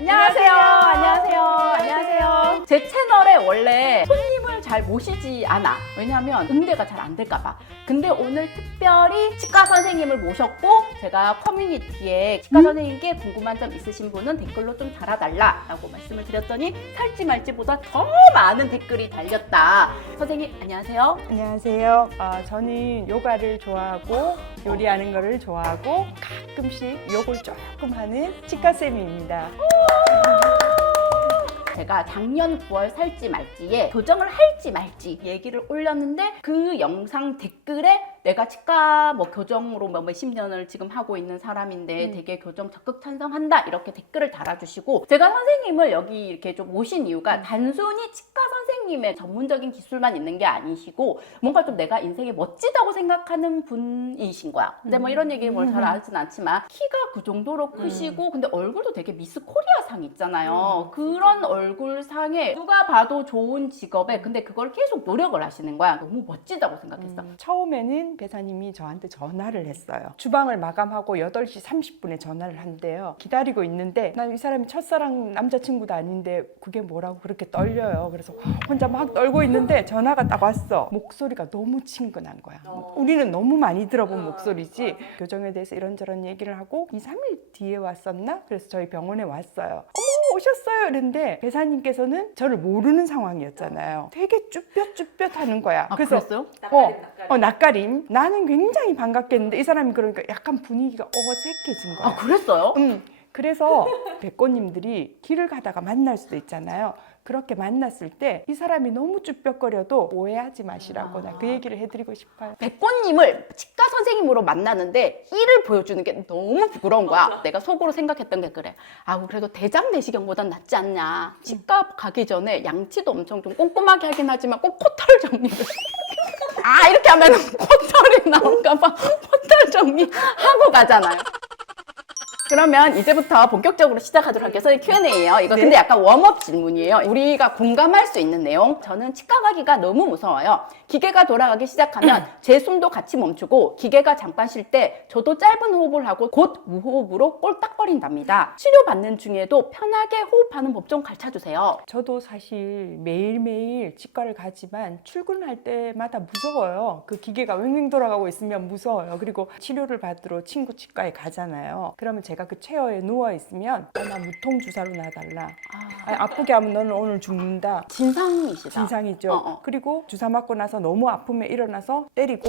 안녕하세요. 안녕하세요. 안녕하세요. 제 채널에 원래 손님을 잘 모시지 않아. 왜냐하면 응대가 잘 안 될까봐. 근데 오늘 특별히 치과 선생님을 모셨고 제가 커뮤니티에 치과 선생님께 궁금한 점 있으신 분은 댓글로 좀 달아달라라고 말씀을 드렸더니 살지 말지보다 더 많은 댓글이 달렸다. 선생님 안녕하세요. 안녕하세요. 저는 요가를 좋아하고 요리하는 거를 좋아하고 가끔씩 욕을 조금 하는 치과쌤입니다. 제가 작년 9월 살지 말지에 교정을 할지 말지 얘기를 올렸는데 그 영상 댓글에 내가 치과 교정으로 몇십 년을 지금 하고 있는 사람인데 되게 교정 적극 찬성한다 이렇게 댓글을 달아주시고 제가 선생님을 여기 이렇게 좀 모신 이유가 단순히 치과 선생님의 전문적인 기술만 있는 게 아니시고 뭔가 좀 내가 인생에 멋지다고 생각하는 분이신 거야. 근데 뭐 이런 얘기를 뭘 잘 하진 않지만 키가 그 정도로 크시고 근데 얼굴도 되게 미스 코리아 상 있잖아요. 그런 얼굴 상에 누가 봐도 좋은 직업에 근데 그걸 계속 노력을 하시는 거야. 너무 멋지다고 생각했어. 처음에는 배사님이 저한테 전화를 했어요. 주방을 마감하고 8시 30분에 전화를 한대요. 기다리고 있는데 난 이 사람이 첫사랑 남자친구도 아닌데 그게 뭐라고 그렇게 떨려요. 그래서 혼자 막 떨고 있는데 전화가 딱 왔어. 목소리가 너무 친근한 거야. 우리는 너무 많이 들어본 목소리지. 교정에 대해서 이런저런 얘기를 하고 2, 3일 뒤에 왔었나? 그래서 저희 병원에 왔어요. 어머 오셨어요 이랬는데 배사님께서는 저를 모르는 상황이었잖아요. 되게 쭈뼛쭈뼛 하는 거야. 아, 그래서 그랬어요? 낯가림. 나는 굉장히 반갑겠는데 이 사람이 그러니까 약간 분위기가 어색해진 거야. 아, 그랬어요? 그래서 백고님들이 길을 가다가 만날 수도 있잖아요. 그렇게 만났을 때 이 사람이 너무 쭈뼛거려도 오해하지 마시라고 나 그 얘기를 해드리고 싶어요. 백고님을 치과 선생님으로 만나는데 이를 보여주는 게 너무 부끄러운 거야. 내가 속으로 생각했던 게 그래. 아, 그래도 대장 내시경보단 낫지 않냐. 치과 가기 전에 양치도 엄청 좀 꼼꼼하게 하긴 하지만 꼭 코털 정리를. 아, 이렇게 하면 코털이 나올까봐 코털 정리하고 가잖아요. 그러면 이제부터 본격적으로 시작하도록 할게요. 선생님 Q&A예요. 이거 근데 약간 웜업 질문이에요. 우리가 공감할 수 있는 내용. 저는 치과 가기가 너무 무서워요. 기계가 돌아가기 시작하면 제 숨도 같이 멈추고 기계가 잠깐 쉴 때 저도 짧은 호흡을 하고 곧 무호흡으로 꼴딱거린답니다. 치료받는 중에도 편하게 호흡하는 법 좀 가르쳐주세요. 저도 사실 매일매일 치과를 가지만 출근할 때마다 무서워요. 그 기계가 왱왱 돌아가고 있으면 무서워요. 그리고 치료를 받으러 친구 치과에 가잖아요. 그러면 제가 그 체어에 누워있으면 나 무통 주사로 놔달라. 아프게 하면 너는 오늘 죽는다. 진상이시다. 진상이죠. 그리고 주사 맞고 나서 너무 아프면 일어나서 때리고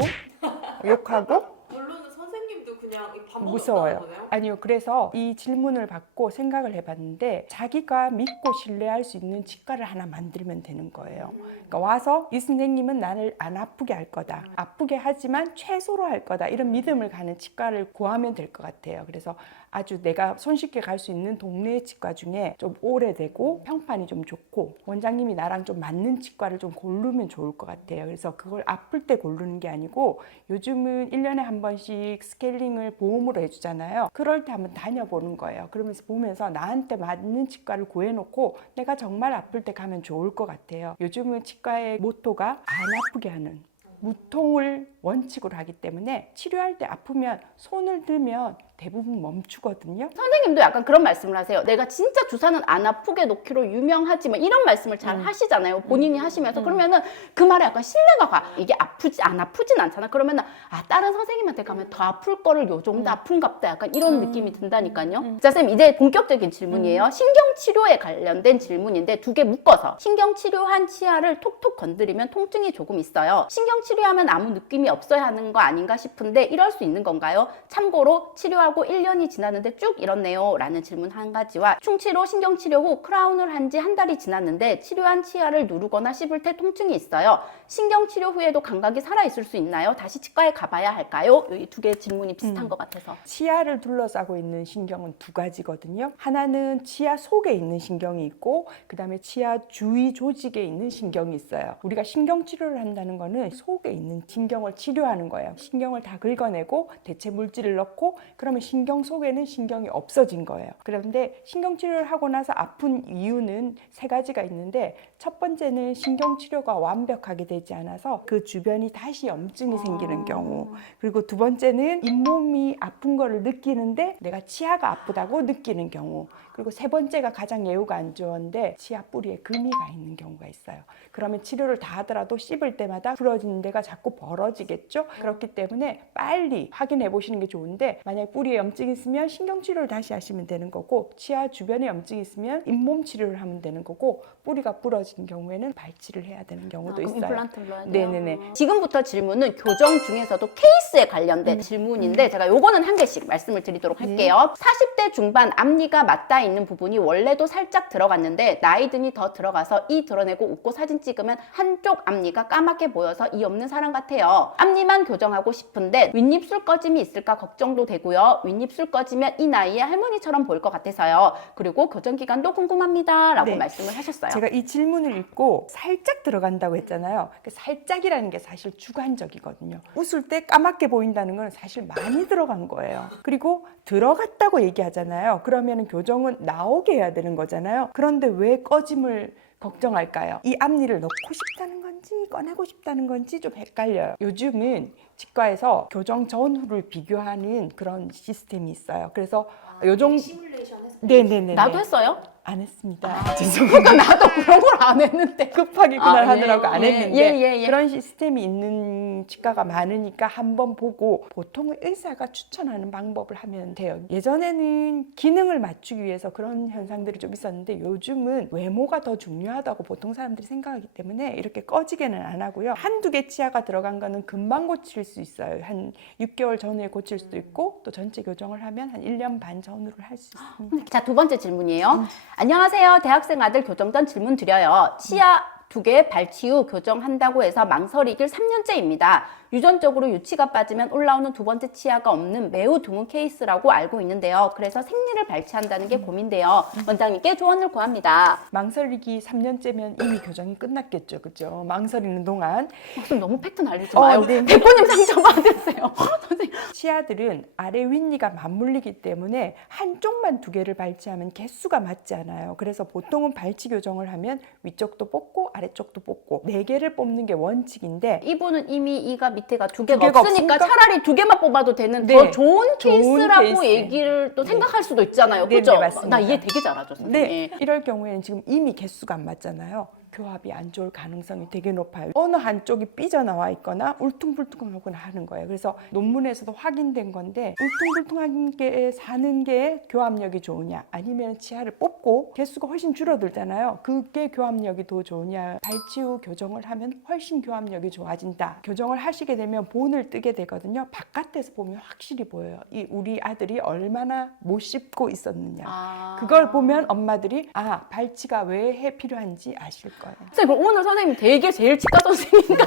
욕하고 물론은 선생님도 그냥 밥 무서워요. 먹었다는 거네요? 아니요. 그래서 이 질문을 받고 생각을 해봤는데 자기가 믿고 신뢰할 수 있는 치과를 하나 만들면 되는 거예요. 그러니까 와서 이 선생님은 나를 안 아프게 할 거다. 아프게 하지만 최소로 할 거다. 이런 믿음을 가는 치과를 구하면 될 것 같아요. 그래서 아주 내가 손쉽게 갈 수 있는 동네 치과 중에 좀 오래되고 평판이 좀 좋고 원장님이 나랑 좀 맞는 치과를 좀 고르면 좋을 것 같아요. 그래서 그걸 아플 때 고르는 게 아니고 요즘은 1년에 한 번씩 스케일링을 보험으로 해주잖아요. 그럴 때 한번 다녀보는 거예요. 그러면서 보면서 나한테 맞는 치과를 구해놓고 내가 정말 아플 때 가면 좋을 것 같아요. 요즘은 치과의 모토가 안 아프게 하는 무통을 원칙으로 하기 때문에 치료할 때 아프면 손을 들면 대부분 멈추거든요. 선생님도 약간 그런 말씀을 하세요. 내가 진짜 주사는 안 아프게 놓기로 유명하지만 이런 말씀을 잘 하시잖아요. 본인이 하시면서 그러면은 그 말에 약간 신뢰가 가. 이게 안 아프진 않잖아. 그러면은 다른 선생님한테 가면 더 아플 거를 요 정도 아픈갑다. 약간 이런 느낌이 든다니까요. 자, 선생님 이제 본격적인 질문이에요. 신경치료에 관련된 질문인데 두 개 묶어서 신경치료한 치아를 톡톡 건드리면 통증이 조금 있어요. 신경치료하면 아무 느낌이 없어야 하는 거 아닌가 싶은데 이럴 수 있는 건가요? 참고로 치료하고 1년이 지났는데 쭉 이렇네요 라는 질문 한 가지와 충치로 신경치료 후 크라운을 한 지 한 달이 지났는데 치료한 치아를 누르거나 씹을 때 통증이 있어요. 신경치료 후에도 감각이 살아있을 수 있나요? 다시 치과에 가봐야 할까요? 이 두 개의 질문이 비슷한 것 같아서. 치아를 둘러싸고 있는 신경은 두 가지거든요. 하나는 치아 속에 있는 신경이 있고 그 다음에 치아 주위 조직에 있는 신경이 있어요. 우리가 신경치료를 한다는 거는 속에 있는 신경을 치료하는 거예요. 신경을 다 긁어내고 대체 물질을 넣고 그러면 신경 속에는 신경이 없어진 거예요. 그런데 신경치료를 하고 나서 아픈 이유는 세 가지가 있는데 첫 번째는 신경치료가 완벽하게 되지 않아서 그 주변이 다시 염증이 생기는 경우, 그리고 두 번째는 잇몸이 아픈 거를 느끼는데 내가 치아가 아프다고 느끼는 경우, 그리고 세 번째가 가장 예후가 안 좋은데 치아 뿌리에 금이가 있는 경우가 있어요. 그러면 치료를 다 하더라도 씹을 때마다 부러지는 데가 자꾸 벌어지겠죠. 그렇기 때문에 빨리 확인해 보시는 게 좋은데, 만약에 뿌리에 염증이 있으면 신경치료를 다시 하시면 되는 거고, 치아 주변에 염증이 있으면 잇몸 치료를 하면 되는 거고, 뿌리가 부러진 경우에는 발치를 해야 되는 경우도 그럼 있어요. 임플란트를 넣어야 돼요? 네네네. 지금부터 질문은 교정 중에서도 케이스에 관련된 질문인데 제가 요거는 한 개씩 말씀을 드리도록 할게요. 40대 중반 앞니가 맞닿아 있는 부분이 원래도 살짝 들어갔는데 나이 드니 더 들어가서 이 드러내고 웃고 사진 찍으면 한쪽 앞니가 까맣게 보여서 이 없는 사람 같아요. 앞니만 교정하고 싶은데 윗입술 꺼짐이 있을까 걱정도 되고요. 윗입술 꺼지면 이 나이에 할머니처럼 보일 것 같아서요. 그리고 교정 기간도 궁금합니다 라고 네. 말씀을 하셨어요. 제가 이 질문을 읽고 살짝 들어간다고 했잖아요. 그 살짝이라는 게 사실 주관적이거든요. 웃을 때 까맣게 보인다는 건 사실 많이 들어간 거예요. 그리고 들어갔다고 얘기하잖아요. 그러면 교정은 나오게 해야 되는 거잖아요. 그런데 왜 꺼짐을 걱정할까요? 이 앞니를 넣고 싶다는 건지 꺼내고 싶다는 건지 좀 헷갈려요. 요즘은 치과에서 교정 전후를 비교하는 그런 시스템이 있어요. 그래서 요정 시뮬레이션 했어요. 네네네. 나도 했어요? 안 했습니다. 죄송합니다. 그러니까 나도 그런 걸 안 했는데. 급하게 그날 아, 하느라고 예, 안 예, 했는데 예. 그런 시스템이 있는 치과가 많으니까 한번 보고, 보통은 의사가 추천하는 방법을 하면 돼요. 예전에는 기능을 맞추기 위해서 그런 현상들이 좀 있었는데 요즘은 외모가 더 중요하다고 보통 사람들이 생각하기 때문에 이렇게 꺼지게는 안 하고요. 한두 개 치아가 들어간 거는 금방 고칠 수 있어요. 한 6개월 전후에 고칠 수도 있고, 또 전체 교정을 하면 한 1년 반 전후를 할 수 있습니다. 자, 두 번째 질문이에요. 안녕하세요. 대학생 아들 교정 전 질문 드려요. 치아 2개 발치 후 교정한다고 해서 망설이길 3년째입니다. 유전적으로 유치가 빠지면 올라오는 두 번째 치아가 없는 매우 드문 케이스라고 알고 있는데요. 그래서 생리를 발치한다는 게 고민돼요. 원장님께 조언을 구합니다. 망설이기 3년째면 이미 교정이 끝났겠죠. 그죠? 망설이는 동안 무슨 너무 팩트 날리지 마요. 네. 대표님 상처 받으세요. 선생님. 치아들은 아래 윗니가 맞물리기 때문에 한쪽만 두 개를 발치하면 개수가 맞지 않아요. 그래서 보통은 발치 교정을 하면 위쪽도 뽑고 아래쪽도 뽑고 4개를 뽑는 게 원칙인데, 이분은 이미 이가 밑에가 두 개가 개가 없으니까 없으니까? 차라리 2개만 뽑아도 되는 네. 더 좋은 좋은 케이스라고 케이스. 얘기를 또 생각할 수도 있잖아요. 네, 그죠? 네, 맞습니다. 나 이해 되게 잘하죠, 선생님. 네, 이럴 경우에는 지금 이미 개수가 안 맞잖아요. 교합이 안 좋을 가능성이 되게 높아요. 어느 한쪽이 삐져나와 있거나 울퉁불퉁하거나 하는 거예요. 그래서 논문에서도 확인된 건데, 울퉁불퉁한 게 사는 게 교합력이 좋으냐, 아니면 치아를 뽑고 개수가 훨씬 줄어들잖아요. 그게 교합력이 더 좋으냐. 발치 후 교정을 하면 훨씬 교합력이 좋아진다. 교정을 하시게 되면 본을 뜨게 되거든요. 바깥에서 보면 확실히 보여요. 이 우리 아들이 얼마나 못 씹고 있었느냐. 그걸 보면 엄마들이 발치가 왜 필요한지 아실 거예요. 선생님, 그럼 오늘 선생님 되게 제일 치과 선생님인가?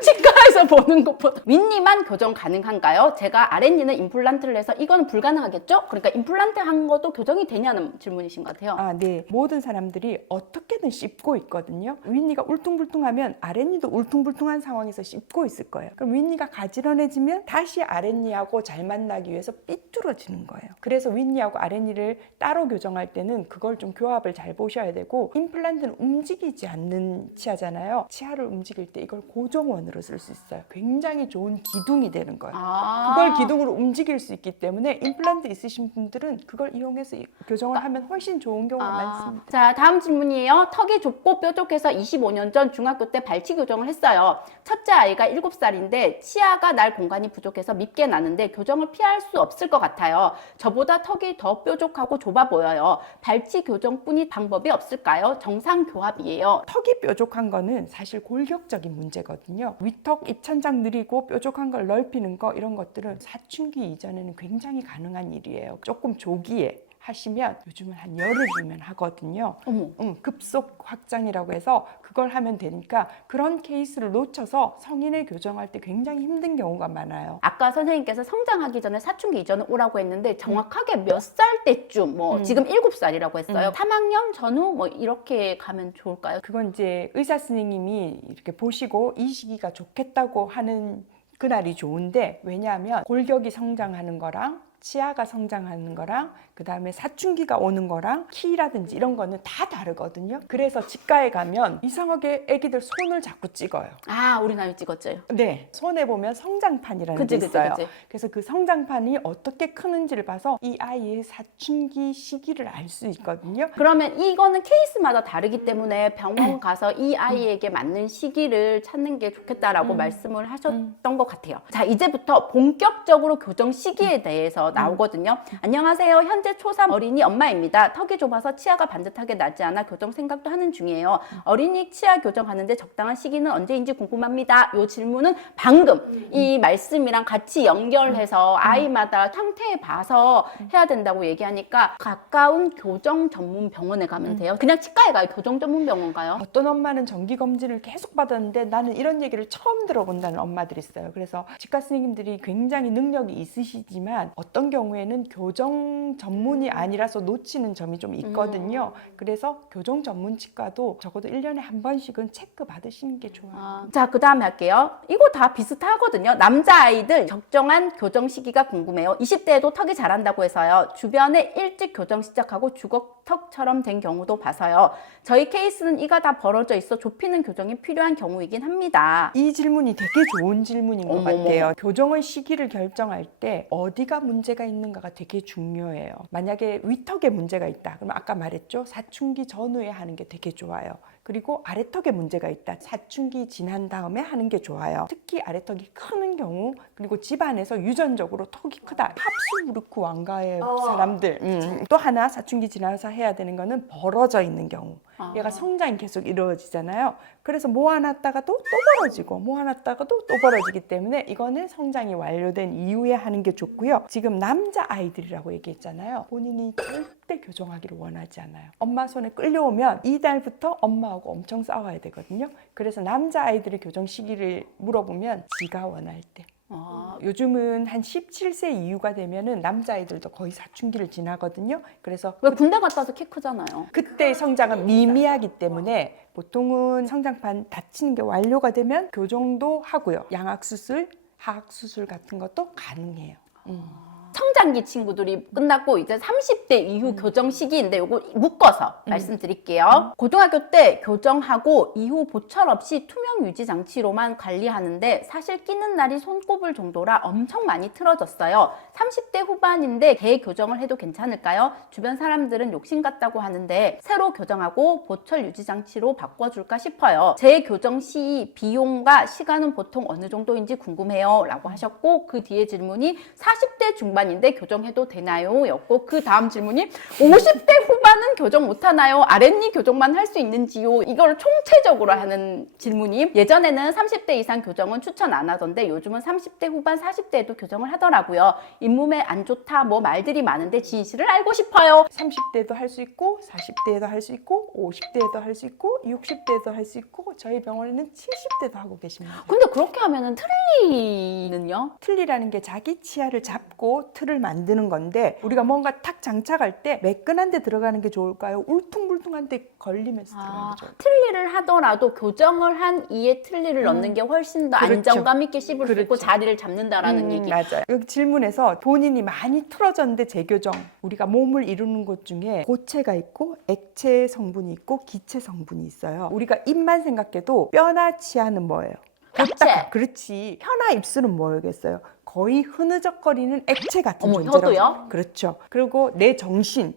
치과에서 보는 것보다. 윗니만 교정 가능한가요? 제가 아랫니는 임플란트를 해서 이거는 불가능하겠죠? 그러니까 임플란트 한 것도 교정이 되냐는 질문이신 것 같아요. 네. 모든 사람들이 어떻게든 씹고 있거든요. 윗니가 울퉁불퉁하면 아랫니도 울퉁불퉁한 상황에서 씹고 있을 거예요. 그럼 윗니가 가지런해지면 다시 아랫니하고 잘 만나기 위해서 삐뚤어지는 거예요. 그래서 윗니하고 아랫니를 따로 교정할 때는 그걸 좀 교합을 잘 보셔야 되고, 임플란트는 움직이지 않는 치아잖아요. 치아를 움직일 때 이걸 고정원으로 쓸 수 있어요. 굉장히 좋은 기둥이 되는 거예요. 그걸 기둥으로 움직일 수 있기 때문에 임플란트 있으신 분들은 그걸 이용해서 교정을 하면 훨씬 좋은 경우가 많습니다. 자, 다음 질문이에요. 턱이 좁고 뾰족해서 25년 전 중학교 때 발치 교정을 했어요. 첫째 아이가 7살인데 치아가 날 공간이 부족해서 밉게 나는데 교정을 피할 수 없을 것 같아요. 저보다 턱이 더 뾰족하고 좁아 보여요. 발치 교정뿐이 방법이 없을까요? 정상 교합이에요. 턱이 뾰족한 거는 사실 골격적인 문제거든요. 위턱 입천장 느리고 뾰족한 걸 넓히는 거, 이런 것들은 사춘기 이전에는 굉장히 가능한 일이에요. 조금 조기에 하시면 요즘은 한 열흘이면 하거든요. 급속 확장이라고 해서 그걸 하면 되니까, 그런 케이스를 놓쳐서 성인을 교정할 때 굉장히 힘든 경우가 많아요. 아까 선생님께서 성장하기 전에 사춘기 이전에 오라고 했는데 정확하게 몇 살 때쯤, 지금 7살이라고 했어요. 3학년 전후 이렇게 가면 좋을까요? 그건 이제 의사 선생님이 이렇게 보시고 이 시기가 좋겠다고 하는 그날이 좋은데, 왜냐하면 골격이 성장하는 거랑 치아가 성장하는 거랑 그 다음에 사춘기가 오는 거랑 키라든지 이런 거는 다 다르거든요. 그래서 치과에 가면 이상하게 애기들 손을 자꾸 찍어요. 아, 우리 나이 찍었지. 네, 손에 보면 성장판이라는 그치, 게 그치, 있어요. 그치. 그래서 그 성장판이 어떻게 크는지를 봐서 이 아이의 사춘기 시기를 알 수 있거든요. 그러면 이거는 케이스마다 다르기 때문에 병원 가서 이 아이에게 맞는 시기를 찾는 게 좋겠다라고 말씀을 하셨던 것 같아요. 자, 이제부터 본격적으로 교정 시기에 대해서 나오거든요. 안녕하세요. 현재 초3 어린이 엄마입니다. 턱이 좁아서 치아가 반듯하게 나지 않아 교정 생각도 하는 중이에요. 어린이 치아 교정하는데 적당한 시기는 언제인지 궁금합니다. 이 질문은 방금 이 말씀이랑 같이 연결해서 아이마다 상태에 봐서 해야 된다고 얘기하니까 가까운 교정 전문 병원에 가면 돼요. 그냥 치과에 가요? 교정 전문 병원 가요? 어떤 엄마는 정기 검진을 계속 받았는데 나는 이런 얘기를 처음 들어본다는 엄마들이 있어요. 그래서 치과 선생님들이 굉장히 능력이 있으시지만 어떤 경우에는 교정 전문이 아니라서 놓치는 점이 좀 있거든요. 그래서 교정 전문 치과도 적어도 1년에 한 번씩은 체크 받으시는 게 좋아요. 자, 그 다음에 할게요. 이거 다 비슷하거든요. 남자아이들 적정한 교정 시기가 궁금해요. 20대에도 턱이 자란다고 해서요. 주변에 일찍 교정 시작하고 주걱턱처럼 된 경우도 봐서요. 저희 케이스는 이가 다 벌어져 있어 좁히는 교정이 필요한 경우이긴 합니다. 이 질문이 되게 좋은 질문인 것 어머머. 같아요. 교정의 시기를 결정할 때 어디가 문제가 있는가가 되게 중요해요. 만약에 위턱에 문제가 있다. 그럼 아까 말했죠. 사춘기 전후에 하는 게 되게 좋아요. 그리고 아래턱에 문제가 있다. 사춘기 지난 다음에 하는 게 좋아요. 특히 아래턱이 크는 경우 그리고 집안에서 유전적으로 턱이 크다. 합수부르크 왕가의 사람들. 또 하나 사춘기 지나서 해야 되는 거는 벌어져 있는 경우. 얘가 성장이 계속 이루어지잖아요. 그래서 모아놨다가도 또 벌어지고 모아놨다가도 또 벌어지기 때문에 이거는 성장이 완료된 이후에 하는 게 좋고요. 지금 남자아이들이라고 얘기했잖아요. 본인이 절대 교정하기를 원하지 않아요. 엄마 손에 끌려오면 이달부터 엄마하고 엄청 싸워야 되거든요. 그래서 남자아이들의 교정 시기를 물어보면 지가 원할 때. 요즘은 한 17세 이후가 되면은 남자아이들도 거의 사춘기를 지나거든요. 그래서 왜 군대 갔다 와서 키 크잖아요. 그때 성장은 미미하기 때문에 보통은 성장판 닫히는 게 완료가 되면 교정도 하고요. 양악수술, 하악수술 같은 것도 가능해요. 성장기 친구들이 끝났고 이제 30대 이후 교정 시기인데 요거 묶어서 말씀드릴게요. 고등학교 때 교정하고 이후 보철 없이 투명 유지 장치로만 관리하는데 사실 끼는 날이 손꼽을 정도라 엄청 많이 틀어졌어요. 30대 후반인데 대교정을 해도 괜찮을까요? 주변 사람들은 욕심 같다고 하는데 새로 교정하고 보철 유지 장치로 바꿔줄까 싶어요. 재교정 시 비용과 시간은 보통 어느 정도인지 궁금해요 라고 하셨고 그 뒤에 질문이 40대 중반 인데 교정해도 되나요? 였고 그 다음 질문이 50대 후반은 교정 못하나요? 아랫니 교정만 할 수 있는지요? 이걸 총체적으로 하는 질문이 예전에는 30대 이상 교정은 추천 안 하던데 요즘은 30대 후반 40대에도 교정을 하더라고요. 잇몸에 안 좋다 뭐 말들이 많은데 진실을 알고 싶어요. 30대도 할 수 있고 40대에도 할 수 있고 50대에도 할 수 있고 60대에도 할 수 있고 저희 병원에는 70대도 하고 계십니다. 근데 그렇게 하면은 틀리는요? 틀리라는 게 자기 치아를 잡고 틀을 만드는 건데 우리가 뭔가 탁 장착할 때 매끈한 데 들어가는 게 좋을까요? 울퉁불퉁한 데 걸리면서 들어가는 게 좋을까요? 틀니를 하더라도 교정을 한 이에 틀니를 넣는 게 훨씬 더 그렇죠. 안정감 있게 씹을 수 있고 그렇죠. 자리를 잡는다라는 얘기. 맞아요. 여기 질문에서 본인이 많이 틀어졌는데 재교정 우리가 몸을 이루는 것 중에 고체가 있고 액체 성분이 있고 기체 성분이 있어요. 우리가 입만 생각해도 뼈나 치아는 뭐예요? 액체. 그렇지. 혀나 입술은 뭐겠어요? 거의 흐느적거리는 액체 같은 어머, 존재라고. 혀도요? 그렇죠. 그리고 내 정신은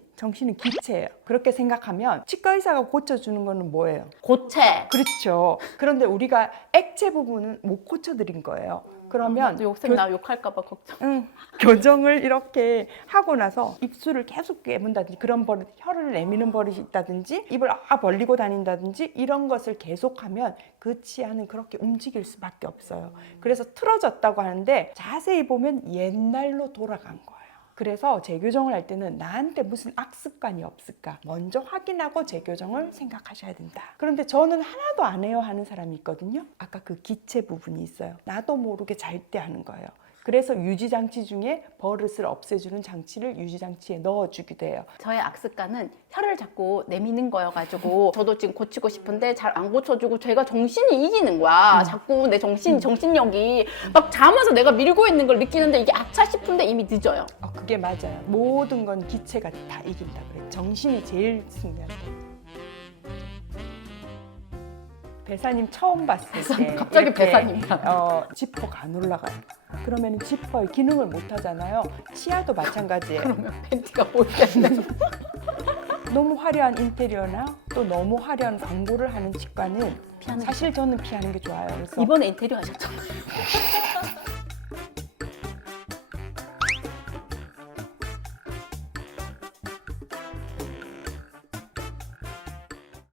기체예요. 그렇게 생각하면 치과 의사가 고쳐주는 거는 뭐예요? 고체. 그렇죠. 그런데 우리가 액체 부분은 못 고쳐드린 거예요. 그러면 욕쌤 나 욕할까봐 걱정. 교정을 이렇게 하고 나서 입술을 계속 깨문다든지 그런 버릇, 혀를 내미는 버릇이 있다든지 입을 벌리고 다닌다든지 이런 것을 계속하면 그 치아는 그렇게 움직일 수밖에 없어요. 그래서 틀어졌다고 하는데 자세히 보면 옛날로 돌아간 거예요. 그래서 재교정을 할 때는 나한테 무슨 악습관이 없을까 먼저 확인하고 재교정을 생각하셔야 된다. 그런데 저는 하나도 안 해요 하는 사람이 있거든요. 아까 그 기체 부분이 있어요. 나도 모르게 잘 때 하는 거예요. 그래서 유지장치 중에 버릇을 없애주는 장치를 유지장치에 넣어주기도 해요. 저의 악습관은 혀를 자꾸 내미는 거여가지고 저도 지금 고치고 싶은데 잘 안 고쳐주고 제가 정신이 이기는 거야. 자꾸 내 정신력이 막 자면서 내가 밀고 있는 걸 느끼는데 이게 아차 싶은데 이미 늦어요. 그게 맞아요. 모든 건 기체가 다 이긴다 그래. 정신이 제일 승리한다. 배사님 처음 봤을 때 갑자기 이렇게, 배사님. 지퍼가 안 올라가요. 그러면 지퍼의 기능을 못 하잖아요. 치아도 마찬가지예요. 그러면 팬티가 보이겠네. 너무 화려한 인테리어나 또 너무 화려한 광고를 하는 치과는 피하는 사실 저는 피하는 게 좋아요. 그래서 이번에 인테리어 하셨잖아요.